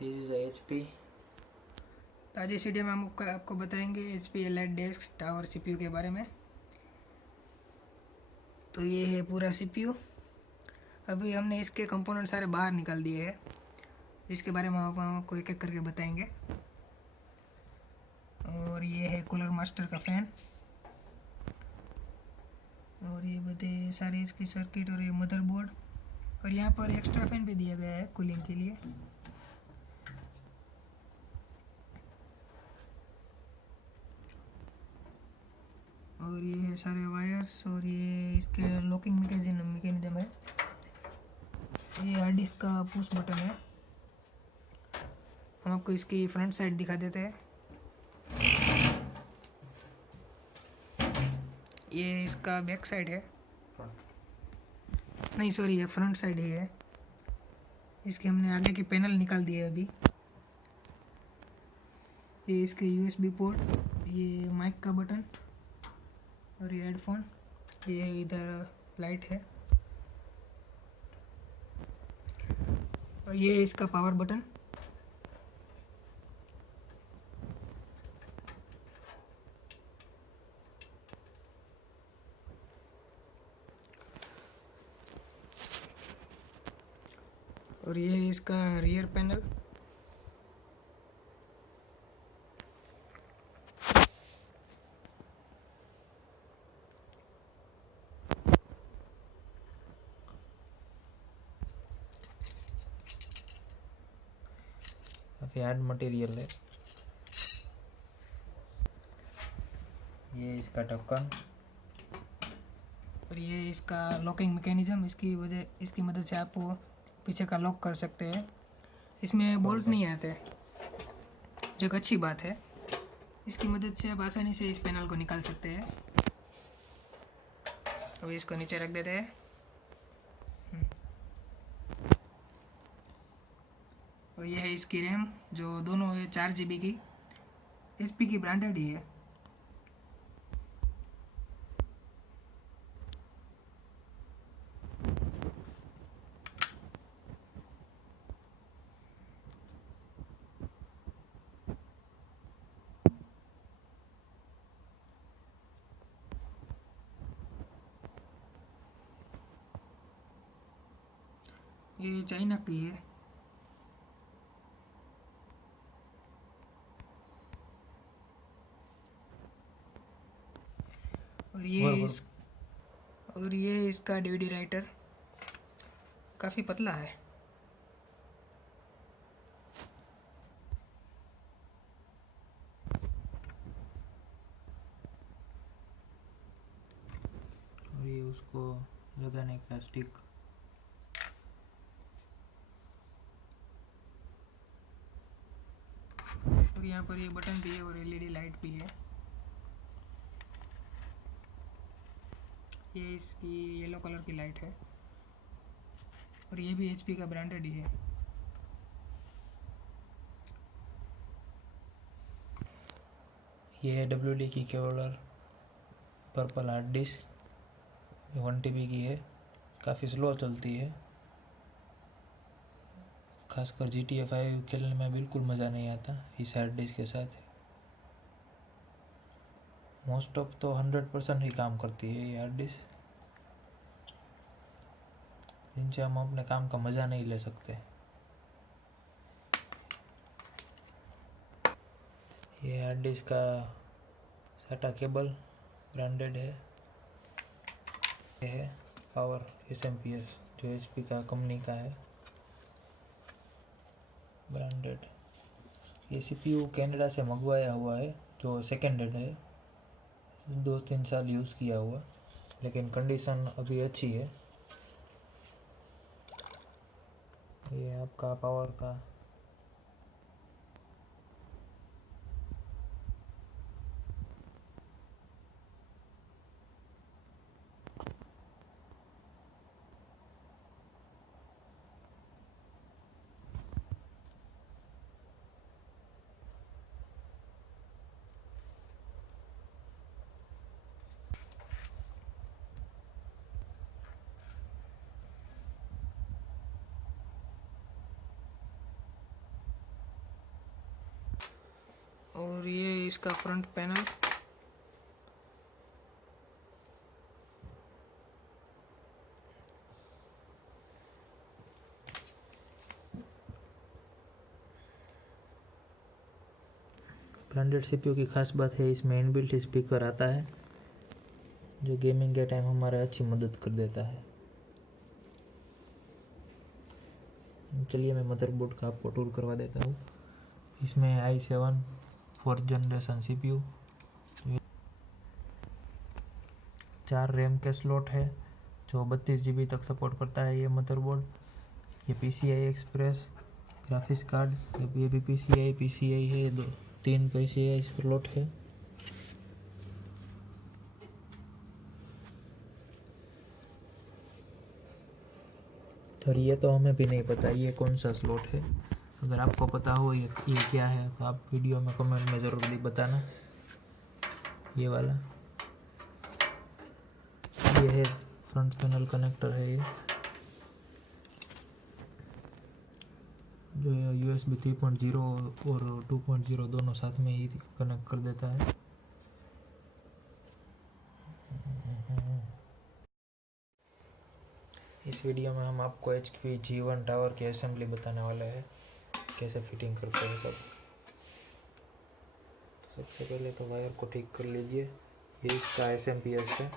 This is HP। तो आज इस वीडियो में हम आपको बताएंगे HP elite desk tower CPU के बारे में। तो ये है पूरा CPU। अभी हमने इसके कंपोनेंट सारे बाहर निकाल दिए हैं, जिसके बारे में हम आपको एक एक करके बताएंगे। और ये है कूलर मास्टर का फैन, और ये बताए सारे इसकी सर्किट, और ये मदरबोर्ड, और यहाँ पर एक्स्ट्रा फैन भी दिया गया है कूलिंग के लिए। और ये है सारे वायर्स, और ये इसके लॉकिंग मैकेनिज्म है। ये हार्ड डिस्क का पुश बटन है। हम आपको इसकी फ्रंट साइड दिखा देते हैं। ये इसका बैक साइड है, नहीं सॉरी, ये फ्रंट साइड ही है। इसके हमने आगे की पैनल निकाल दिए अभी। ये इसके USB पोर्ट, ये माइक का बटन, और ये हेडफोन, ये इधर लाइट है, और ये इसका पावर बटन। और ये इसका रियर पैनल। काफ़ी हार्ड मटेरियल है। ये इसका ढक्कन, और ये इसका लॉकिंग मैकेनिज्म। इसकी मदद से आप पीछे का लॉक कर सकते हैं। इसमें बोल्ट नहीं आते, जो एक अच्छी बात है। इसकी मदद से आप आसानी से इस पैनल को निकाल सकते हैं। अब इसको नीचे रख देते हैं। और ये है इसकी रैम, जो दोनों है 4 GB की। HP की ब्रांडेड ही है। ये चाइना की है। और ये इसका DVD राइटर काफ़ी पतला है। और ये उसको लगाने का स्टिक। और यहाँ पर ये बटन भी है, और LED लाइट भी है। ये इसकी येलो कलर की लाइट है, और ये भी HP का ब्रांडेड ही है। ये है WD की Kevlar purple hard disk, 1 TB की है। काफ़ी स्लो चलती है, खासकर GTA 5 खेलने में बिल्कुल मज़ा नहीं आता इस हार्ड डिस्क के साथ। मोस्ट ऑफ तो 100% ही काम करती है ये हार्ड डिस्क, जिनसे हम अपने काम का मज़ा नहीं ले सकते। ये हार्ड डिस्क का SATA केबल ब्रांडेड है। ये है पावर SMPS, जो HP का कंपनी का है, ब्रांडेड। ये CPU कनाडा से मंगवाया हुआ है, जो सेकेंड हैंड है, 2-3 साल यूज़ किया हुआ, लेकिन कंडीशन अभी अच्छी है। ये आपका पावर का और ये इसका फ्रंट पैनल। ब्रांडेड सीपीयू की खास बात है इसमें इनबिल्ट स्पीकर आता है जो गेमिंग के टाइम हमारा अच्छी मदद कर देता है। चलिए मैं मदरबोर्ड का आपको टूर करवा देता हूँ। इसमें i7 4th generation CPU, 4 RAM के स्लॉट है जो 32 GB तक सपोर्ट करता है ये मदरबोर्ड। ये PCI एक्सप्रेस ग्राफिक्स कार्ड, जब ये भी PCI है, 3 PCI स्लॉट है। और ये तो हमें भी नहीं पता ये कौन सा स्लॉट है। अगर आपको पता हो ये क्या है तो आप वीडियो में कमेंट में ज़रूर बताना। ये वाला ये है फ्रंट पैनल कनेक्टर है, ये जो USB 3.0 और 2.0 दोनों साथ में ही कनेक्ट कर देता है। इस वीडियो में हम आपको HP G1 टावर की असेंबली बताने वाले हैं, कैसे फिटिंग करते हैं सब। सबसे पहले तो वायर को ठीक कर लीजिए। ये इसका SMP है।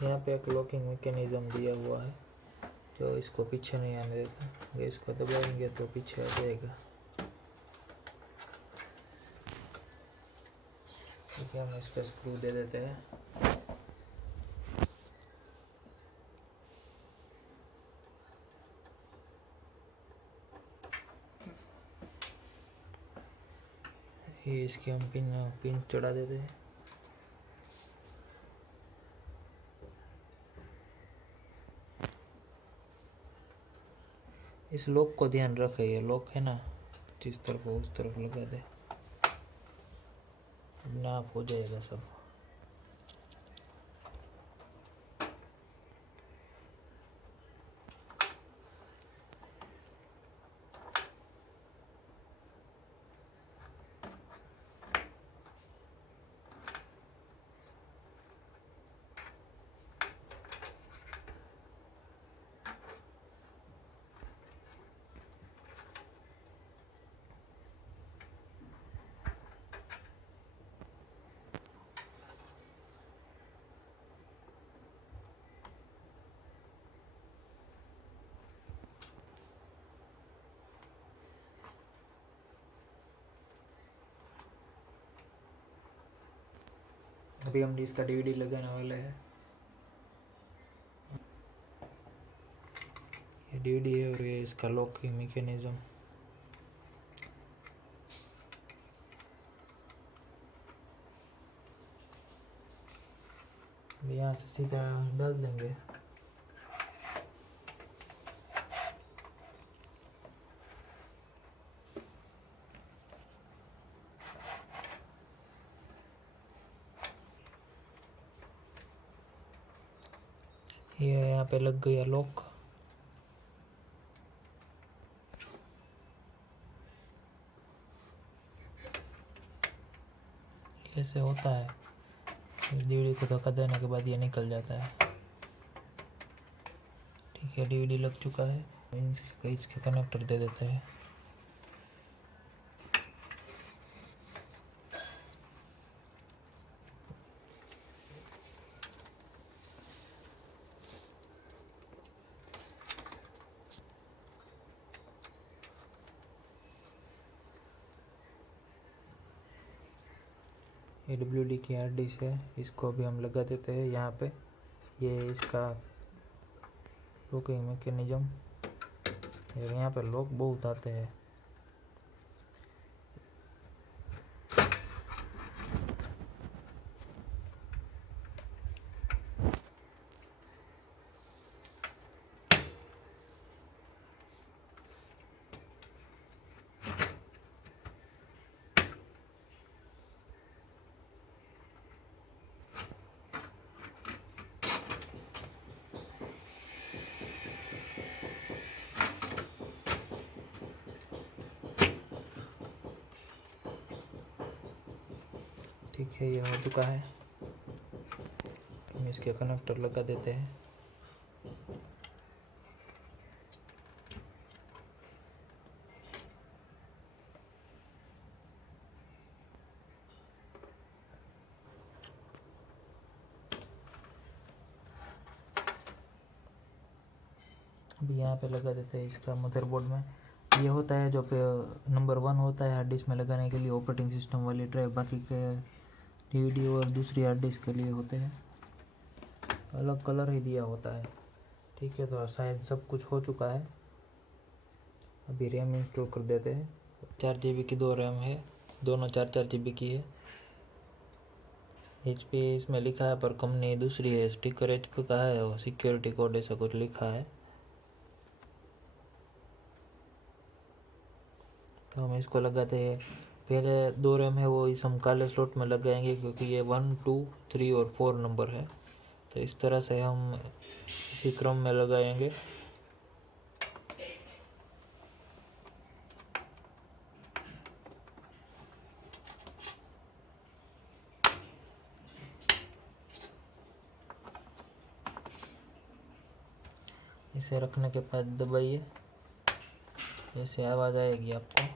यहाँ पे एक लॉकिंग मैकेनिज्म दिया हुआ है जो इसको पीछे नहीं आने देता। अगर इसको दबाएंगे तो पीछे आ जाएगा। ठीक है, हम इस पर स्क्रू दे देते हैं। ये इसके हम पिन चढ़ा देते हैं। इस लॉक को ध्यान रखें, ये लॉक है ना, जिस तरफ हो उस तरफ लगा दे, नाप हो जाएगा सब। अभी हम इसका DVD लगाने वाले हैं। ये DVD है और ये इसका लॉकिंग मैकेनिज्म। यहाँ से सीधा डाल देंगे। ये यहाँ पे लग गया लॉक। ऐसे होता है, DVD को धक्का देने के बाद ये निकल जाता है। ठीक है, DVD लग चुका है। इसके कनेक्टर दे देते हैं। ये WD की हार्ड डिस्क है, इसको भी हम लगा देते हैं यहाँ पे। ये इसका लॉकिंग मैकेनिज्म, यहाँ पे लॉक बहुत आते हैं। ठीक है, ये हो चुका है। हम इसके कनेक्टर लगा देते हैं। अभी यहाँ पे लगा देते हैं इसका मदरबोर्ड में। ये होता है जो पे नंबर 1 होता है हार्ड डिस्क में लगाने के लिए ऑपरेटिंग सिस्टम वाली ड्राइव, बाकी के डीवीडी और दूसरी हार्ड डिस्क के लिए होते हैं। अलग कलर ही दिया होता है। ठीक है, तो शायद सब कुछ हो चुका है। अभी रैम इंस्टॉल कर देते हैं। 4 GB की 2 रैम है, दोनों 4 GB की है। HP इसमें लिखा है पर कंपनी दूसरी है, स्टिकर HP का है और सिक्योरिटी कोड ऐसा कुछ लिखा है। तो हम इसको लगाते हैं। पहले 2 रैम है वो इस हम काले स्लॉट में लगाएंगे, क्योंकि ये 1, 2, 3 और 4 नंबर है। तो इस तरह से हम इसी क्रम में लगाएंगे। इसे रखने के बाद दबाइए, ऐसे आवाज़ आएगी आपको।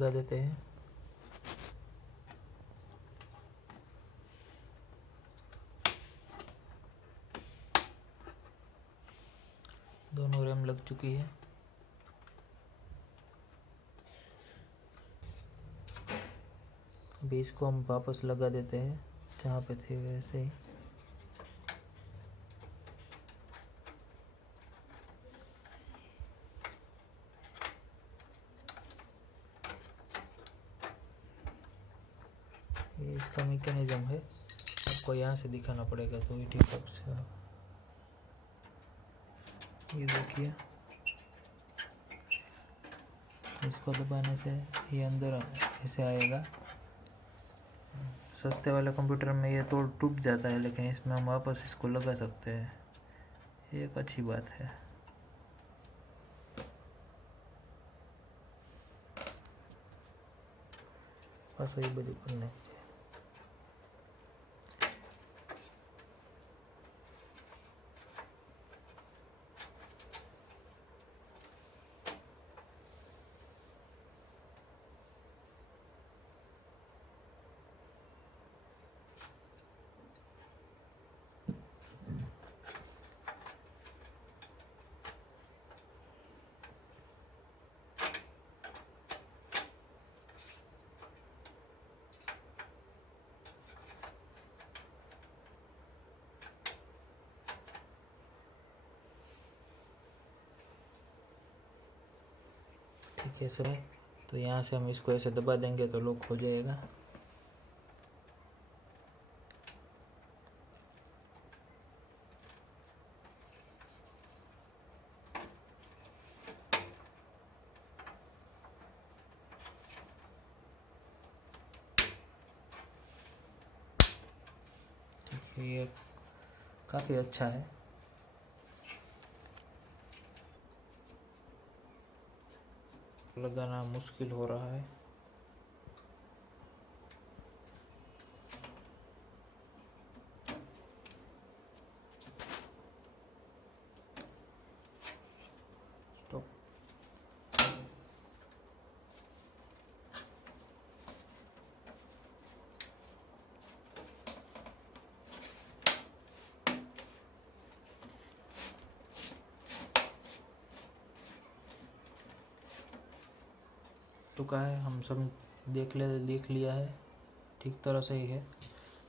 लगा देते हैं। दोनों रैम लग चुकी है। अभी इसको हम वापस लगा देते हैं जहाँ पे थे वैसे ही। ये इसका मैकेनिज्म है, आपको यहाँ से दिखाना पड़ेगा तो ये ठीक है। ये देखिए, इसको दबाने से ये अंदर ऐसे आएगा। सस्ते वाले कंप्यूटर में ये तो टूट जाता है, लेकिन इसमें हम वापस इसको लगा सकते हैं। ये एक अच्छी बात है। बस वही बड़ी करना है। ठीक है सर, तो यहाँ से हम इसको ऐसे दबा देंगे तो लॉक हो जाएगा। ठीक है, ये काफ़ी अच्छा है। लगाना मुश्किल हो रहा है। स्टॉप। चुका है, हम सब देख लिया है, ठीक तरह से ही है।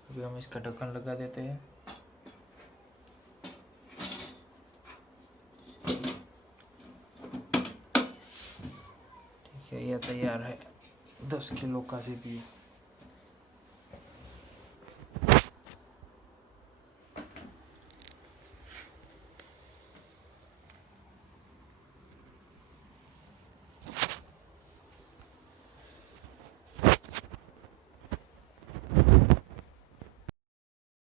अभी हम इसका ढक्कन लगा देते हैं। ठीक है, यह तैयार है 10 किलो का CPU।